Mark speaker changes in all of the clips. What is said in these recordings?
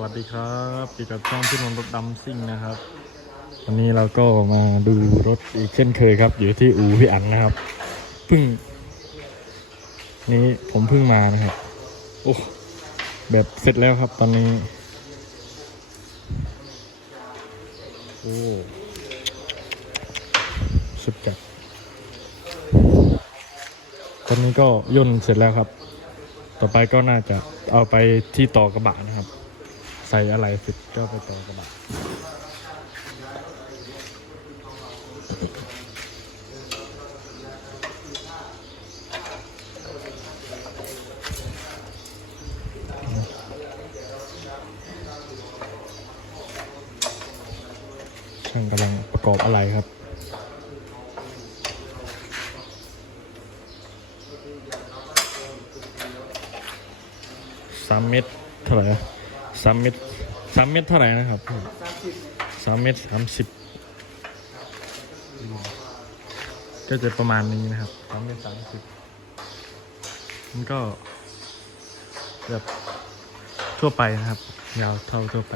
Speaker 1: วัสดีครับปีกับช่องพี่นนท์รถดำซิ่งนะครับ วันนี้เราก็มาดูรถอีกเช่นเคยครับ อยู่ที่อู่พี่อันนะครับเพิ่ง นี้ผมเพิ่งมานะครับ โอ้แบบเสร็จแล้วครับตอนนี้ โอ้สุดจัดตอนนี้ก็ย่นเสร็จแล้วครับ ต่อไปก็น่าจะเอาไปที่ต่อกระบะนะครับ ใส่อะไรเสร็จก็ไปต่อกระบะช่างกำลังประกอบอะไรครับสามเม็ดเท่าไหร่ สามเม็ดสามเม็ดเท่าไหร่นะครับสามเม็ดสามสิบก็จะประมาณนี้นะครับสามเม็ดสามสิบมันก็แบบทั่วไปนะครับ ยาวเท่าทั่วไป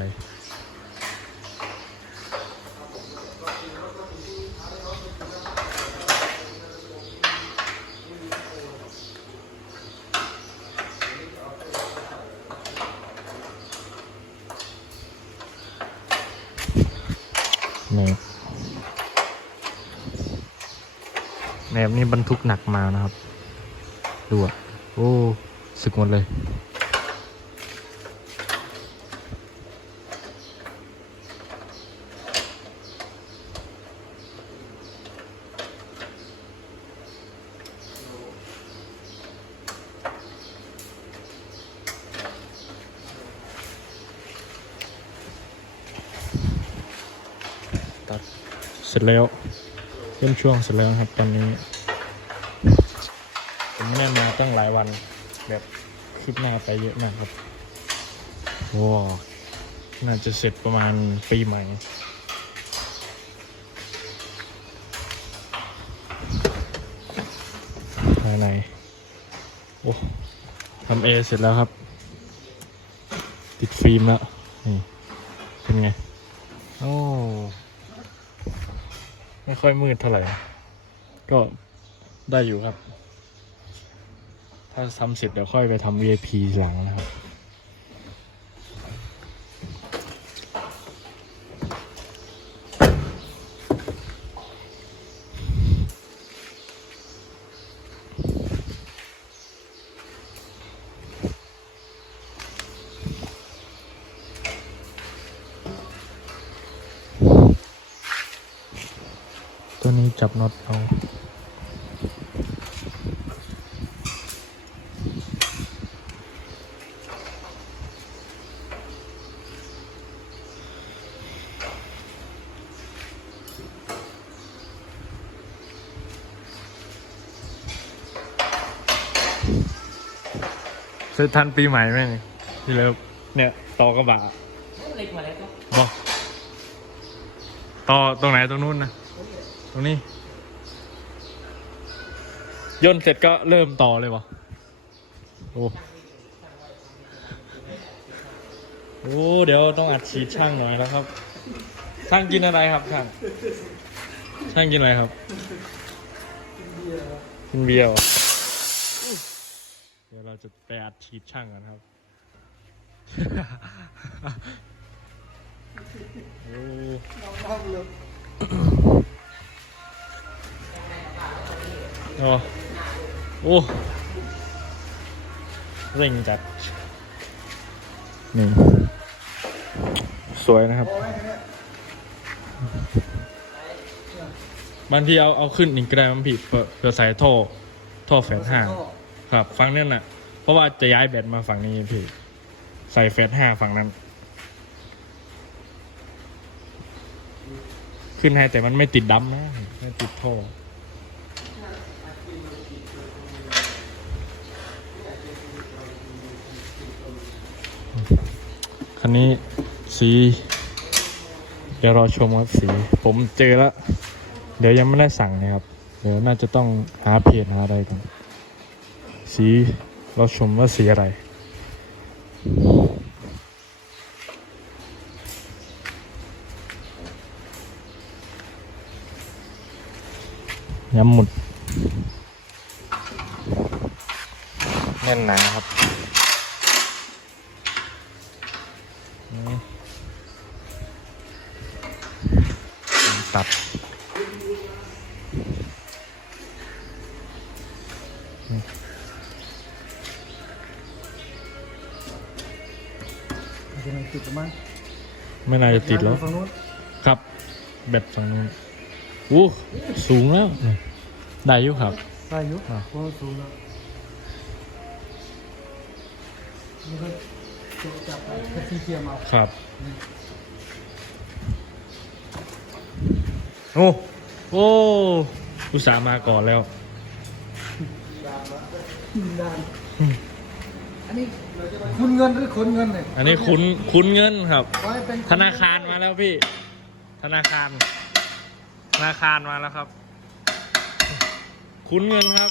Speaker 1: แหนบแหนบนี่บรรทุกหนักมานะครับ ดูอะ โอ้ สึกหมดเลย เสร็จแล้วเริ่มช่วงเสร็จแล้วครับตอนนี้ ผมไม่มาตั้งหลายวันแบบคืบหน้าไปเยอะมากครับว้าน่าจะเสร็จประมาณปีใหม่ภายในโอ้ทำเอเสร็จแล้วครับ ติดฟิล์มแล้วนี่เป็นไง โอ้ ไม่ค่อยมืดเท่าไหร่ ก็ได้อยู่ครับ ถ้าทำเสร็จเดี๋ยวค่อยไปทำ VIP หลังนะครับ จับน็อตเอาเสร็จทันปีใหม่ไหมเนี่ยที่เลิฟเนี่ยต่อกระบะ
Speaker 2: เล็กมาแล้วก็
Speaker 1: บอกต่อตรงไหนตรงนู้นนะต รงนี้ย่นเสร็จก็เริ่มต่อเลยวะโอ้โอ้เดี๋ยวต้องอัดฉีดช่างหน่อยแล้วครับ ช่างกินอะไรครับช่าง ช่างกินอะไรครับ กินเบียร์เหรอเดี๋ยวเราจะไปอัดฉีดช่างกันครับโอ้ โอ้โอ้เร่งจัด นี่ สวยนะครับ บางทีเอาเอาขึ้นอีกก็ได้มันผิดเพื่อเพื่อใส่ท่อ ท่อแฟดห้าครับ ฝั่งนั้นน่ะ เพราะว่าจะย้ายแบตมาฝั่งนี้พี่ ใส่แฟดห้าฝั่งนั้น ขึ้นให้แต่มันไม่ติดดำนะ ไม่ติดท่อ คันนี้สี เดี๋ยวรอชมครับสี ผมเจอแล้ว เดี๋ยวยังไม่ได้สั่งนะครับ เดี๋ยวน่าจะต้องหาเพจหาอะไรกัน สีเราชมว่าสีอะไรย้ำหมด น่นหนาครับอืมตัด
Speaker 2: มันจะมันติดหรือมั้ง
Speaker 1: ไม่น่าจะติดแล้ว
Speaker 2: ฝั่งนู้น
Speaker 1: ครับ แบตฝั่งนู้นอู้สูงแล้ว ได้อยู่ครับ
Speaker 2: ได้อยุ
Speaker 1: อะ
Speaker 2: เพราะว่ แล้วนี่ก็จะจับกระที่เทียมเอา
Speaker 1: ครับโอ้โอ้อุตส่าห์มาก่อนแล้ว
Speaker 2: นานอันนี้คุณเงินหรือขนเงินเนี่ย
Speaker 1: อันนี้คุณคุณเงินครับ
Speaker 2: ขอให้เป็น
Speaker 1: ธนาคารมาแล้วพี่ ธนาคาร ธนาคารมาแล้วครับ คุณเงินครับ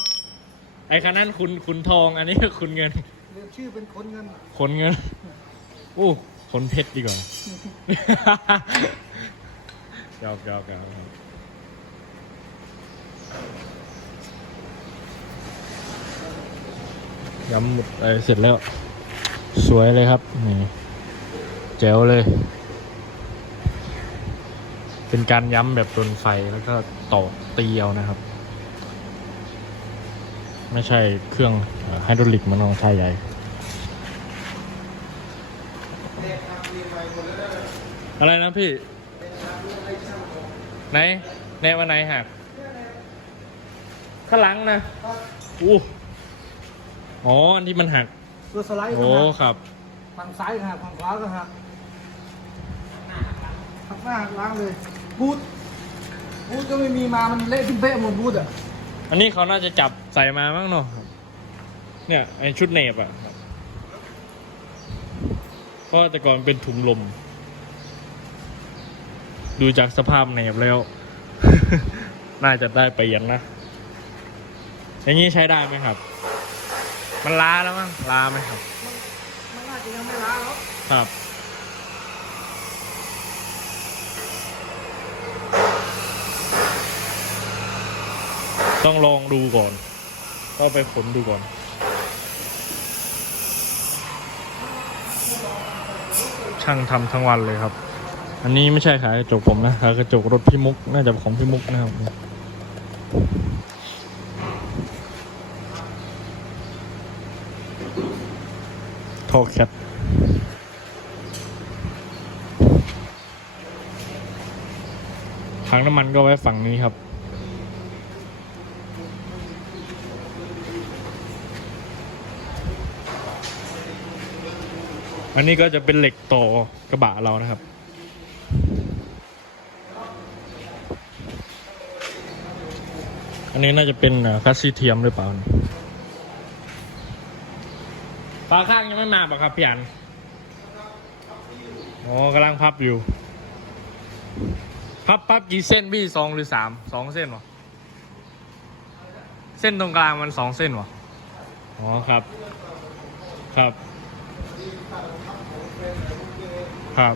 Speaker 1: ไอ้คันนั้นคุณคุณทอง อันนี้ก็คุณเงิน
Speaker 2: เรียกชื่อเป็นขนเงิน
Speaker 1: ขนเงินโอ้ขนเพชรดีกว่ายอกยอกยอกย้ำหมดเสร็จแล้ว สวยเลยครับนี่แจ๋วเลย เป็นการย้ำแบบโดนไฟแล้วก็ต่อเตียวนะครับ ไม่ใช่เครื่องไฮดรอลิกเหมันของชายใหญ่อะไรนะพี่ ไหนแนววันไหนหักข้างหลังนะอู้อ๋ออันที่มันหัก
Speaker 2: ตัวสไลด์
Speaker 1: โอ้
Speaker 2: ก็หัก
Speaker 1: ครับ
Speaker 2: ฝั่งซ้ายก็หักฝั่งขวาก็หักข้างหน้าล้างเลยบูทบูทก็ไม่มีมามันเละทิ้งเป๊ะหมดบูทอะ
Speaker 1: อันนี้เขาน่าจะจับใส่มามั้งเนาะเนี่ยไอชุดเนบอะครับเพราะแต่ก่อนเป็นถุงลม ดูจากสภาพเนบแล้ว น่าจะได้เปลี่ยนนะอย่างนี้ใช้ได้ไหมครับ มันล้าแล้วมั้งล้าไหมครับ
Speaker 2: มันน่าจะยังไม่ล้างแล้ว
Speaker 1: ครับ ต้องลองดูก่อน ก็ไปขนดูก่อน ช่างทำทั้งวันเลยครับ อันนี้ไม่ใช่ขายกระจกผมนะขายกระจกรถพี่มุก น่าจะของพี่มุกนะครับโทแคทถังน้ำมันก็ไว้ฝั่งนี้ครับ อันนี้ก็จะเป็นเหล็กต่อกระบะเรานะครับ อันนี้น่าจะเป็นอ่าคัสซีเทียมหรือเปล่าฝาข้างยังไม่มาป่ะครับพี่อันอ๋อกำลังพับอยู่ พับพับกี่เส้นพี่สองหรือสามสองเส้นวะเส้นตรงกลางมันสองเส้นวะอ๋อครับ ครับ ครับ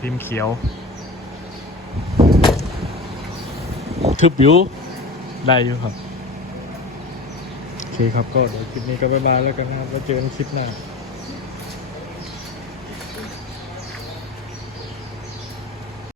Speaker 1: พิมพ์เขียว ทึบอยู่ได้อยู่ครับ โอเคครับก็เดี๋ยวคลิปนี้ก็บ๊ายบายแล้วกันนะครับแล้วเจอกันคลิปหน้า